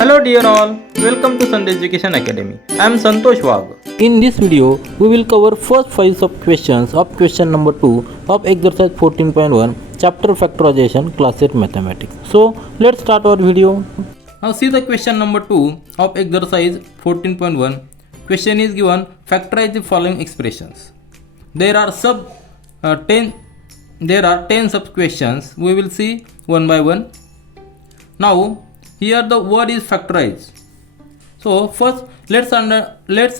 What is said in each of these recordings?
Hello dear all, welcome to Sandhya Education Academy. I am Santosh Wag. In this video, we will cover first 5 sub-questions of question number 2 of exercise 14.1 chapter Factorization class 8 mathematics. So, let's start our video. Now see the question number 2 of exercise 14.1. Question is given, factorize the following expressions. There are 10 sub questions. We will see one by one. Now here the word is factorize. So first let's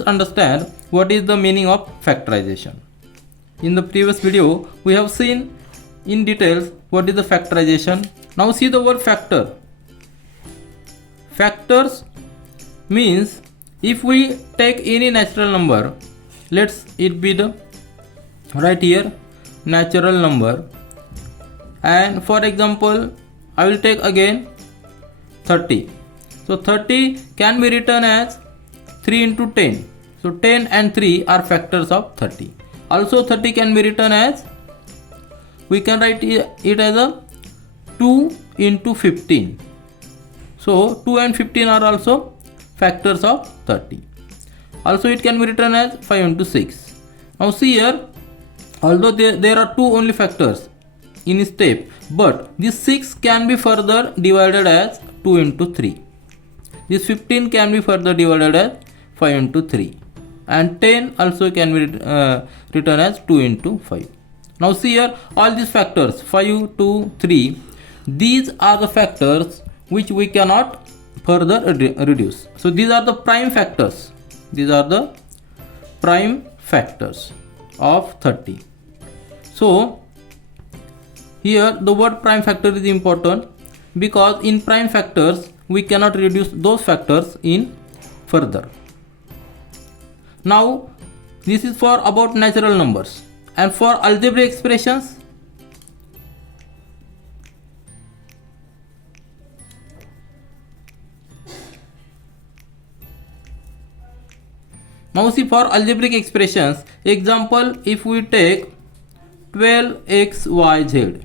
understand what is the meaning of factorization. In the previous video we have seen in details what is the factorization. Now see the word factor. Factors means if we take any natural number, let's it be the right here natural number, and for example I will take again 30. So 30 can be written as 3 into 10. So 10 and 3 are factors of 30. Also 30 can be written as, we can write it as a 2 into 15. So 2 and 15 are also factors of 30. Also it can be written as 5 into 6. Now see here, although there are two only factors in step, but this 6 can be further divided as 2 into 3. This 15 can be further divided as 5 into 3. And 10 also can be written as 2 into 5. Now see here, all these factors 5, 2, 3, these are the factors which we cannot further reduce. So these are the prime factors. These are the prime factors of 30. So here the word prime factor is important, because in prime factors we cannot reduce those factors in further. Now this is for about natural numbers, and for algebraic expressions, now see for algebraic expressions, example if we take 12xyz,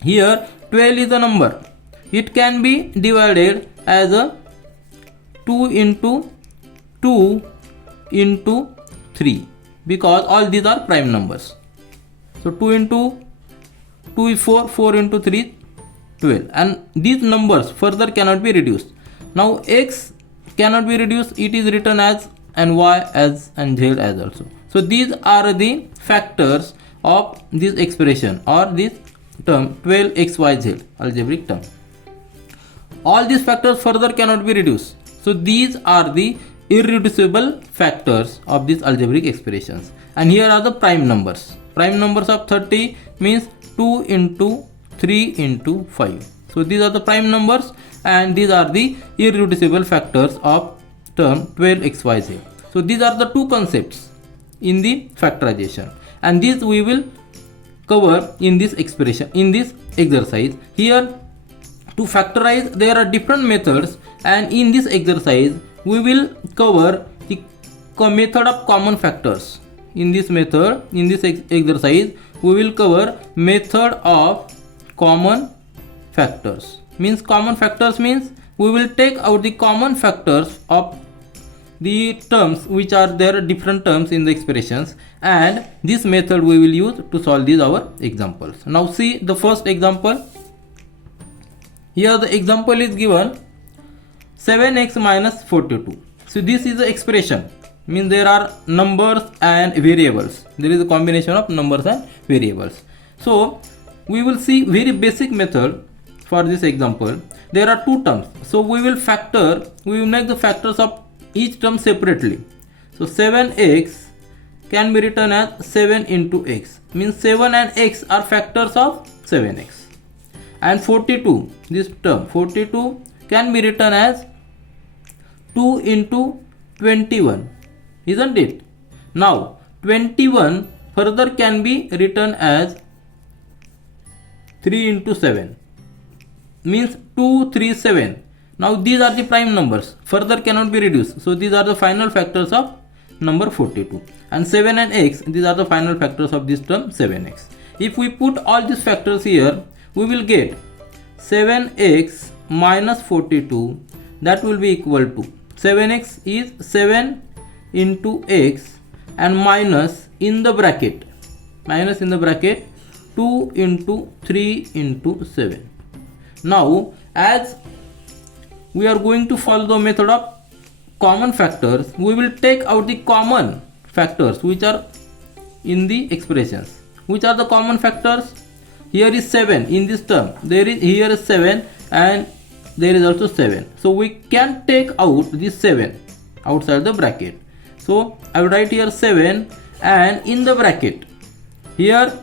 here 12 is a number. It can be divided as a 2 into 2 into 3, because all these are prime numbers. So 2 into 2 is 4, 4 into 3 12, and these numbers further cannot be reduced. Now x cannot be reduced, it is written as and y as and z as also. So these are the factors of this expression or this term 12xyz algebraic term. All these factors further cannot be reduced. So these are the irreducible factors of these algebraic expressions. And here are the prime numbers. Prime numbers of 30 means 2 into 3 into 5. So these are the prime numbers, and these are the irreducible factors of term 12xyz. So these are the two concepts in the factorization, and these we will cover in this expression, in this exercise. Here to factorize there are different methods, and in this exercise we will cover the method of common factors. In this method, in this exercise we will cover method of common factors. Means common factors means we will take out the common factors of the terms which are there, different terms in the expressions, and this method we will use to solve these our examples. Now see the first example. Here the example is given 7x minus 42. So this is the expression, means there are numbers and variables. There is a combination of numbers and variables. So we will see very basic method for this example. There are two terms, so we will make the factors of each term separately. So 7x can be written as 7 into x, means 7 and x are factors of 7x. And 42, this term 42 can be written as 2 into 21, isn't it? Now 21 further can be written as 3 into 7, means 2, 3, 7. Now these are the prime numbers, further cannot be reduced. So these are the final factors of number 42. And 7 and x, these are the final factors of this term 7x. If we put all these factors here, we will get 7x minus 42 that will be equal to 7x is 7 into x and minus in the bracket 2 into 3 into 7. Now as we are going to follow the method of common factors, we will take out the common factors which are in the expressions. Which are the common factors? Here is 7 in this term, here is 7 and there is also 7. So we can take out this 7 outside the bracket. So I will write here 7 and in the bracket here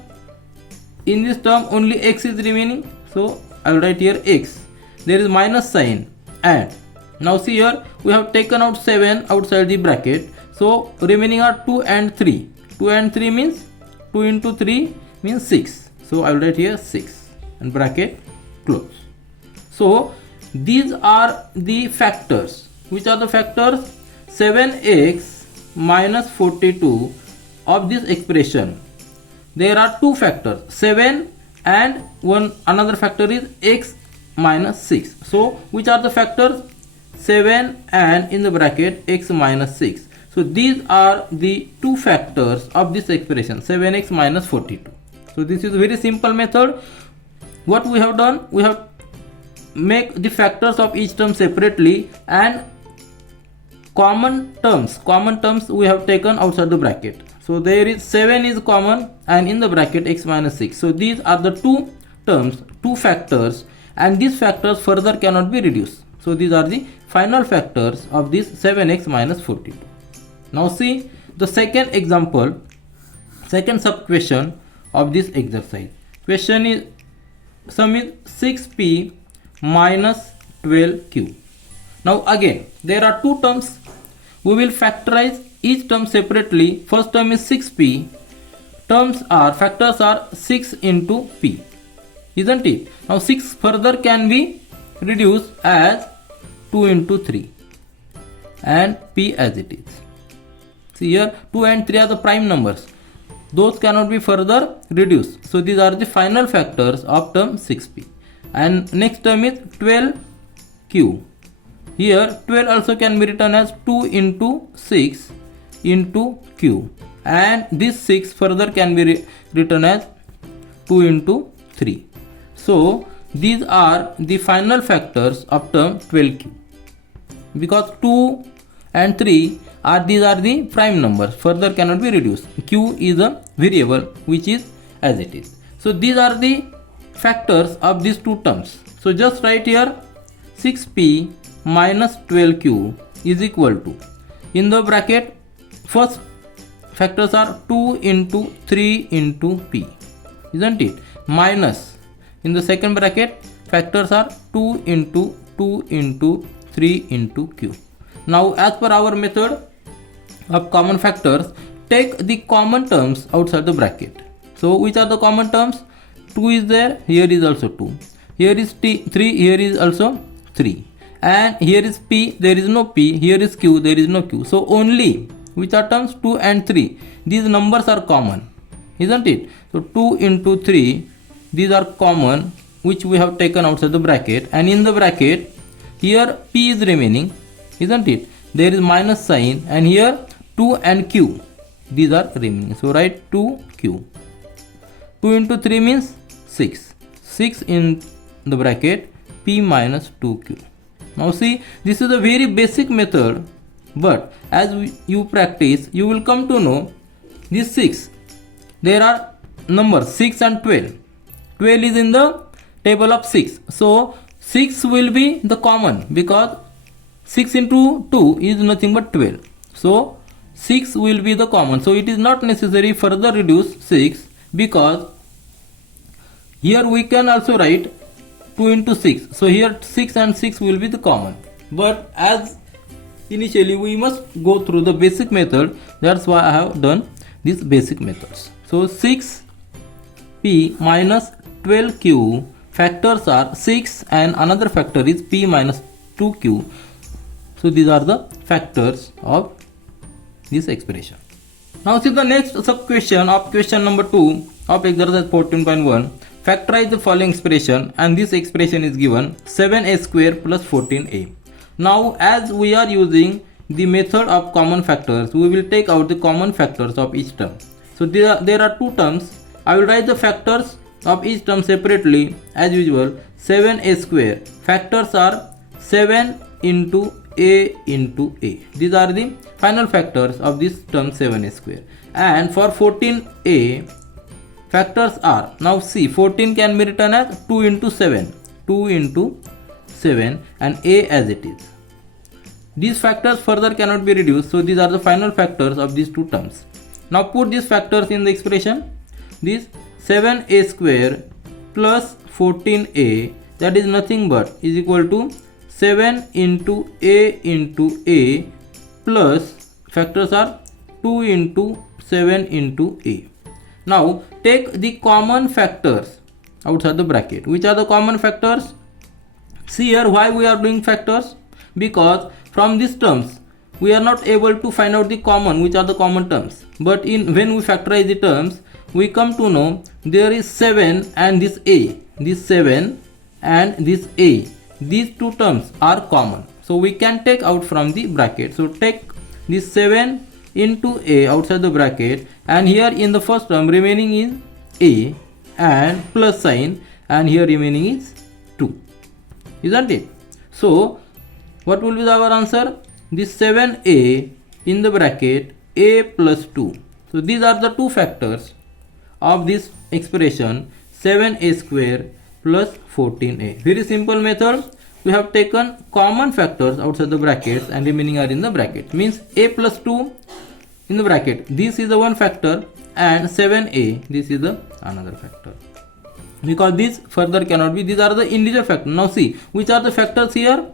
in this term only x is remaining. So I will write here x. There is minus sign and now see here we have taken out 7 outside the bracket. So remaining are 2 and 3. 2 and 3 means 2 into 3 means 6. So I will write here 6 and bracket close. So these are the factors. Which are the factors? 7x minus 42 of this expression. There are two factors, 7 and another factor is x minus 6. So which are the factors? 7 and in the bracket x minus 6. So these are the two factors of this expression 7x minus 42. So this is a very simple method. What we have done, we have make the factors of each term separately and common terms we have taken outside the bracket. So there is 7 is common and in the bracket x minus 6. So these are the two terms, two factors, and these factors further cannot be reduced. So these are the final factors of this 7x minus 42. Now see the second example, second sub question of this exercise. Question is, sum is 6p minus 12q. Now again there are two terms. We will factorize each term separately. First term is 6p. Factors are 6 into p, isn't it? Now 6 further can be reduced as 2 into 3 and p as it is. See here 2 and 3 are the prime numbers. Those cannot be further reduced. So these are the final factors of term 6p. And next term is 12q. Here 12 also can be written as 2 into 6 into q, and this 6 further can be written as 2 into 3. So these are the final factors of term 12q. Because 2 and 3 are the prime numbers, further cannot be reduced. Q is a variable which is as it is. So these are the factors of these two terms. So just write here 6p minus 12q is equal to, in the bracket first factors are 2 into 3 into p, isn't it? Minus in the second bracket factors are 2 into 2 into 3 into q. Now as per our method of common factors, take the common terms outside the bracket. So which are the common terms? 2 is there, here is also 2, here is 3, here is also 3, and here is p, there is no p, here is q, there is no q. So only which are terms 2 and 3, these numbers are common, isn't it? So 2 into 3, these are common which we have taken outside the bracket, and in the bracket here p is remaining, isn't it? There is minus sign, and here 2 and q, these are remaining. So write 2q. 2 into 3 means 6. 6 in the bracket p minus 2q. Now see, this is a very basic method, but as you practice you will come to know this 6. There are numbers 6 and 12. 12 is in the table of 6. So 6 will be the common because 6 into 2 is nothing but 12. So 6 will be the common. So it is not necessary further reduce 6, because here we can also write 2 into 6. So here 6 and 6 will be the common. But as initially we must go through the basic method, that's why I have done these basic methods. So 6p minus 12q, factors are 6 and another factor is p minus 2q. So these are the factors of this expression. Now see the next sub question of question number 2 of exercise 14.1. Factorize the following expression, and this expression is given 7a square plus 14a. Now as we are using the method of common factors, we will take out the common factors of each term. So there are two terms. I will write the factors of each term separately as usual. 7a square. Factors are 7 into a into a. These are the final factors of this term 7a square. And for 14a, factors are, now see, 14 can be written as 2 into 7. 2 into 7 and a as it is. These factors further cannot be reduced, so these are the final factors of these two terms. Now put these factors in the expression. This 7a square plus 14a, that is nothing but is equal to 7 into a plus factors are 2 into 7 into a. Now take the common factors outside the bracket. Which are the common factors? See here why we are doing factors, because from these terms we are not able to find out the common, which are the common terms, but when we factorize the terms we come to know there is 7 and this a, this 7 and this a, these two terms are common, so we can take out from the bracket. So take this 7 into a outside the bracket, and here in the first term remaining is a and plus sign, and here remaining is 2, isn't it? So what will be our answer? This 7a in the bracket a plus 2. So these are the two factors of this expression 7a square plus 14a. Very simple method. We have taken common factors outside the brackets and remaining are in the bracket. Means a plus 2 in the bracket. This is the one factor, and 7a, this is the another factor. Because this further cannot be. These are the individual factors. Now see, which are the factors here?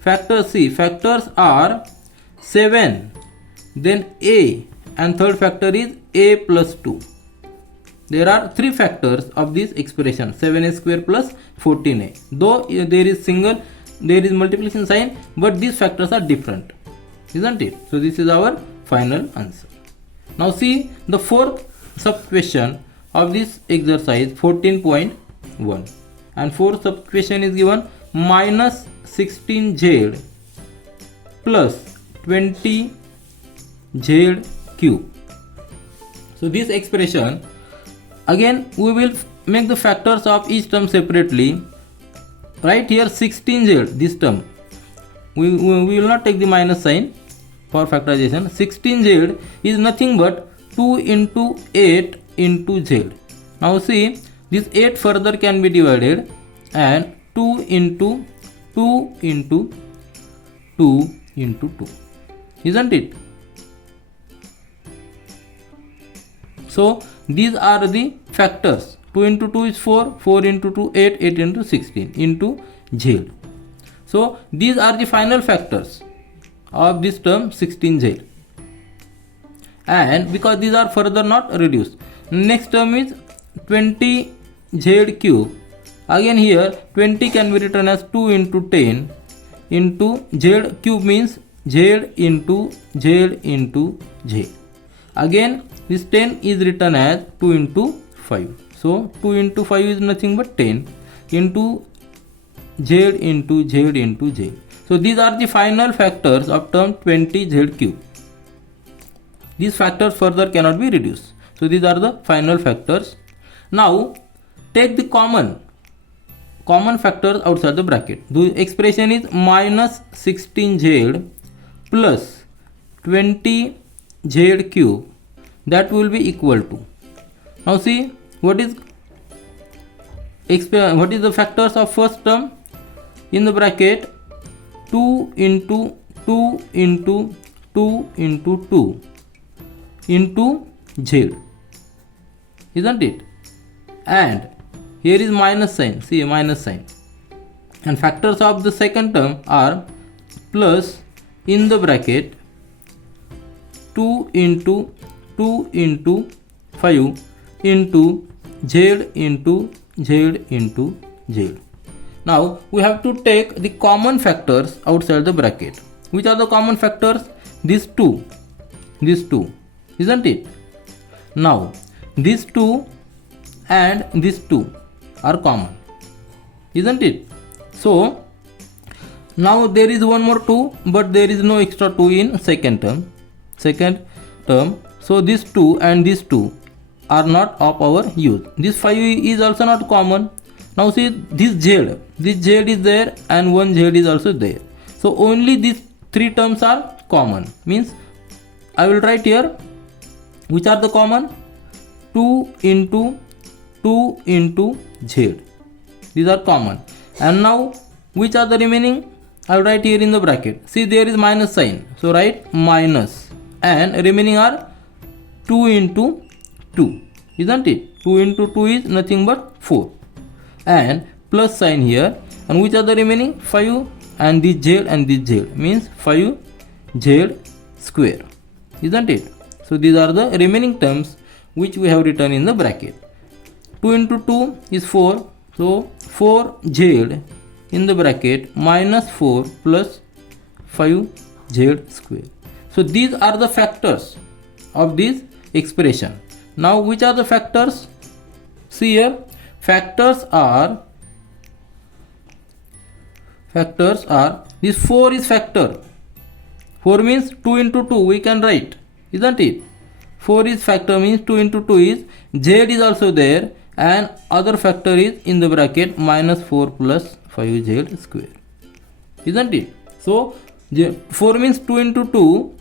Factors, see, factors are 7, then a, and third factor is a plus 2. There are three factors of this expression 7a square plus 14a. Though there is multiplication sign, but these factors are different, isn't it? So this is our final answer. Now see the fourth sub question of this exercise 14.1, and fourth sub question is given minus 16z plus 20z cube. So this expression, again we will make the factors of each term separately. Right here 16z, this term we will not take the minus sign for factorization. 16z is nothing but 2 into 8 into z. Now see, this 8 further can be divided, and 2 into 2 into 2 into 2, isn't it? So these are the factors. 2 into 2 is 4, 4 into 2 8, 8 into 16 into z. So these are the final factors of this term 16z, and because these are further not reduced, next term is 20z cube. Again here 20 can be written as 2 into 10 into z cube, means z into z into z. Again this 10 is written as 2 into 5. So 2 into 5 is nothing but 10 into z into z into z. So these are the final factors of term 20z cube. These factors further cannot be reduced. So these are the final factors. Now take the common factors outside the bracket. The expression is minus 16z plus 20z cube, that will be equal to, now see what is the factors of first term in the bracket 2 into 2 into 2 into 2 into z, isn't it? And here is minus sign, see, minus sign, and factors of the second term are plus in the bracket 2 into 2 into 5 into z into z into z. Now we have to take the common factors outside the bracket. Which are the common factors? These two, isn't it? Now these two and these two are common, isn't it? So Now there is one more 2, but there is no extra 2 in second term. So this 2 and this 2 are not of our use. This 5 is also not common. Now see this z is there and one z is also there. So only these 3 terms are common. Means I will write here which are the common. 2 into z. These are common. And now which are the remaining? I will write here in the bracket. See there is minus sign. So write minus. And remaining are 2 into 2. Isn't it? 2 into 2 is nothing but 4. And plus sign here. And which are the remaining? 5 and this z and this z. Means 5z square. Isn't it? So these are the remaining terms which we have written in the bracket. 2 into 2 is 4. So 4z in the bracket minus 4 plus 5z square. So these are the factors of this expression. Now which are the factors? See here, factors are this 4 is factor. 4 means 2 into 2 we can write, isn't it? 4 is factor means 2 into 2 is z is also there and other factor is in the bracket minus 4 plus 5z square, isn't it? So 4 means 2 into 2,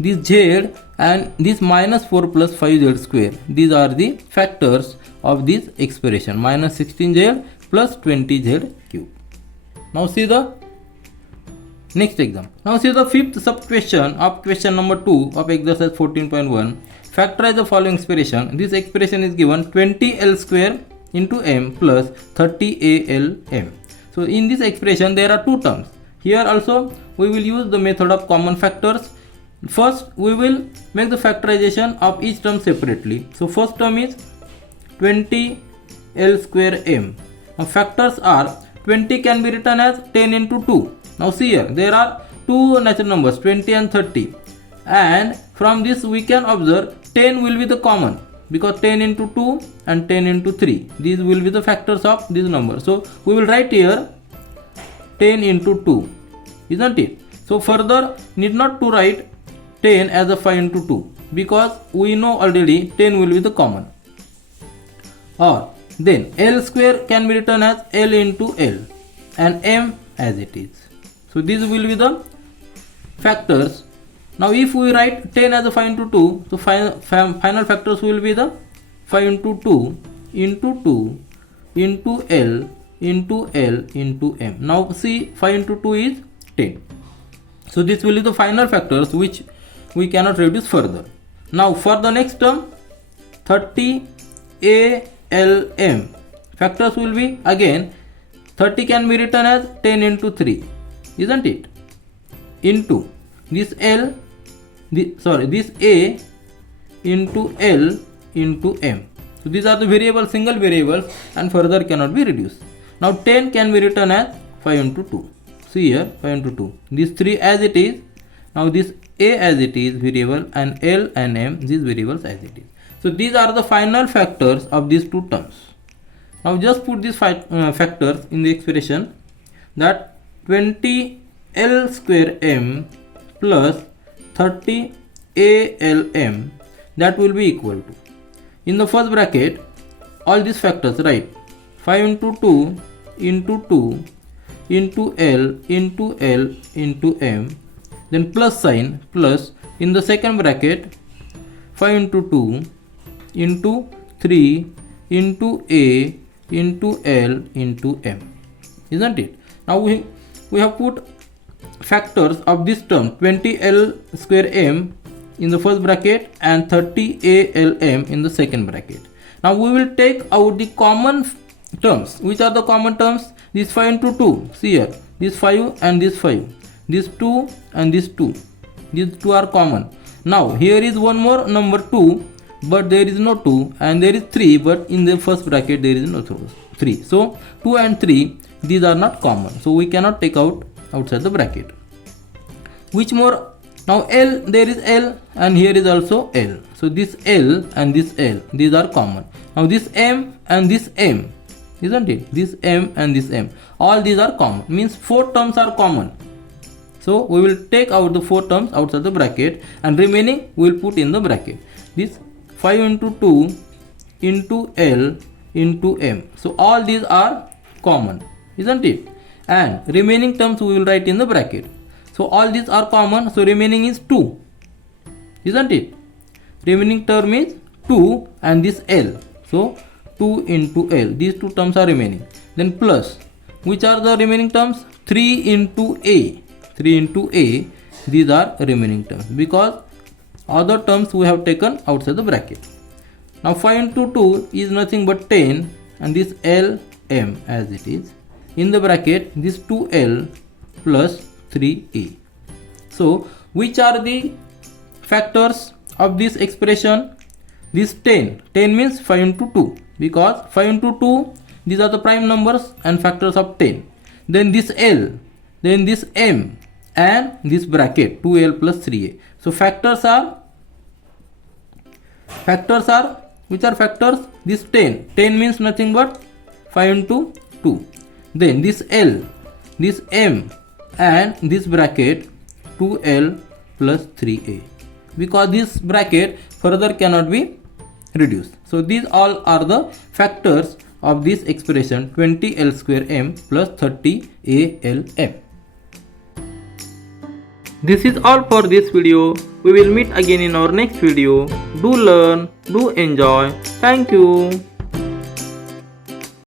this z and this minus 4 plus 5z square. These are the factors of this expression, minus 16z plus 20z cube. Now see the next example. Now see the fifth sub question of question number 2 of exercise 14.1. Factorize the following expression. This expression is given 20l square into m plus 30alm. So in this expression there are 2 terms. Here also we will use the method of common factors. First we will make the factorization of each term separately. So first term is 20l square m. Now factors are 20 can be written as 10 into 2. Now see here, there are 2 natural numbers 20 and 30, and from this we can observe 10 will be the common because 10 into 2 and 10 into 3, these will be the factors of this number. So we will write here 10 into 2, isn't it? So further need not to write 10 as a 5 into 2 because we know already 10 will be the common. Or then L square can be written as L into L and M as it is. So these will be the factors. Now if we write 10 as a 5 into 2, so final factors will be the 5 into 2 into 2 into L into L into M. Now see 5 into 2 is 10. So this will be the final factors which we cannot reduce further. Now for the next term 30alm, factors will be again 30 can be written as 10 into 3, isn't it? Into this L, this A into L into M. So these are the variables, single variables, and further cannot be reduced. Now 10 can be written as 5 into 2. See here 5 into 2. This 3 as it is. Now this A as it is variable and L and M these variables as it is. So these are the final factors of these 2 terms. Now just put these factors in the expression, that 20l square m plus 30alm, that will be equal to, in the first bracket all these factors write 5 into 2 into 2 into L into L into M, then plus sign plus, in the second bracket 5 into 2 into 3 into A into L into M, isn't it? Now we have put factors of this term 20l square m in the first bracket and 30alm in the second bracket. Now we will take out the common terms. Which are the common terms? This 5 into 2, see here, this 5 and this 5, this 2 and this 2, these 2 are common. Now here is one more number 2, but there is no 2, and there is 3, but in the first bracket there is no 3. So 2 and 3, these are not common, so we cannot take out outside the bracket. Which more? Now L, there is L and here is also L. So this L and this L, these are common. Now this M and this M, isn't it? This m and this m, all these are common, means 4 terms are common. So we will take out the 4 terms outside the bracket and remaining we will put in the bracket. This 5 into 2 into L into m. So all these are common, isn't it? And remaining terms we will write in the bracket. So all these are common, so remaining is 2, isn't it? Remaining term is 2 and this L. So 2 into L, these 2 terms are remaining. Then plus, which are the remaining terms? 3 into A. 3 into A, these are remaining terms because other terms we have taken outside the bracket. Now 5 into 2 is nothing but 10 and this L m as it is. In the bracket this 2L plus 3A. So which are the factors of this expression? This 10 means 5 into 2 because 5 into 2 these are the prime numbers and factors of 10. Then this L, then this m and this bracket 2L plus 3A. So factors are which are factors? This 10 means nothing but 5 into 2. Then this L, this m and this bracket 2L plus 3A because this bracket further cannot be reduced. So these all are the factors of this expression 20L square m plus 30ALm. This is all for this video. We will meet again in our next video. Do learn, do enjoy. Thank you.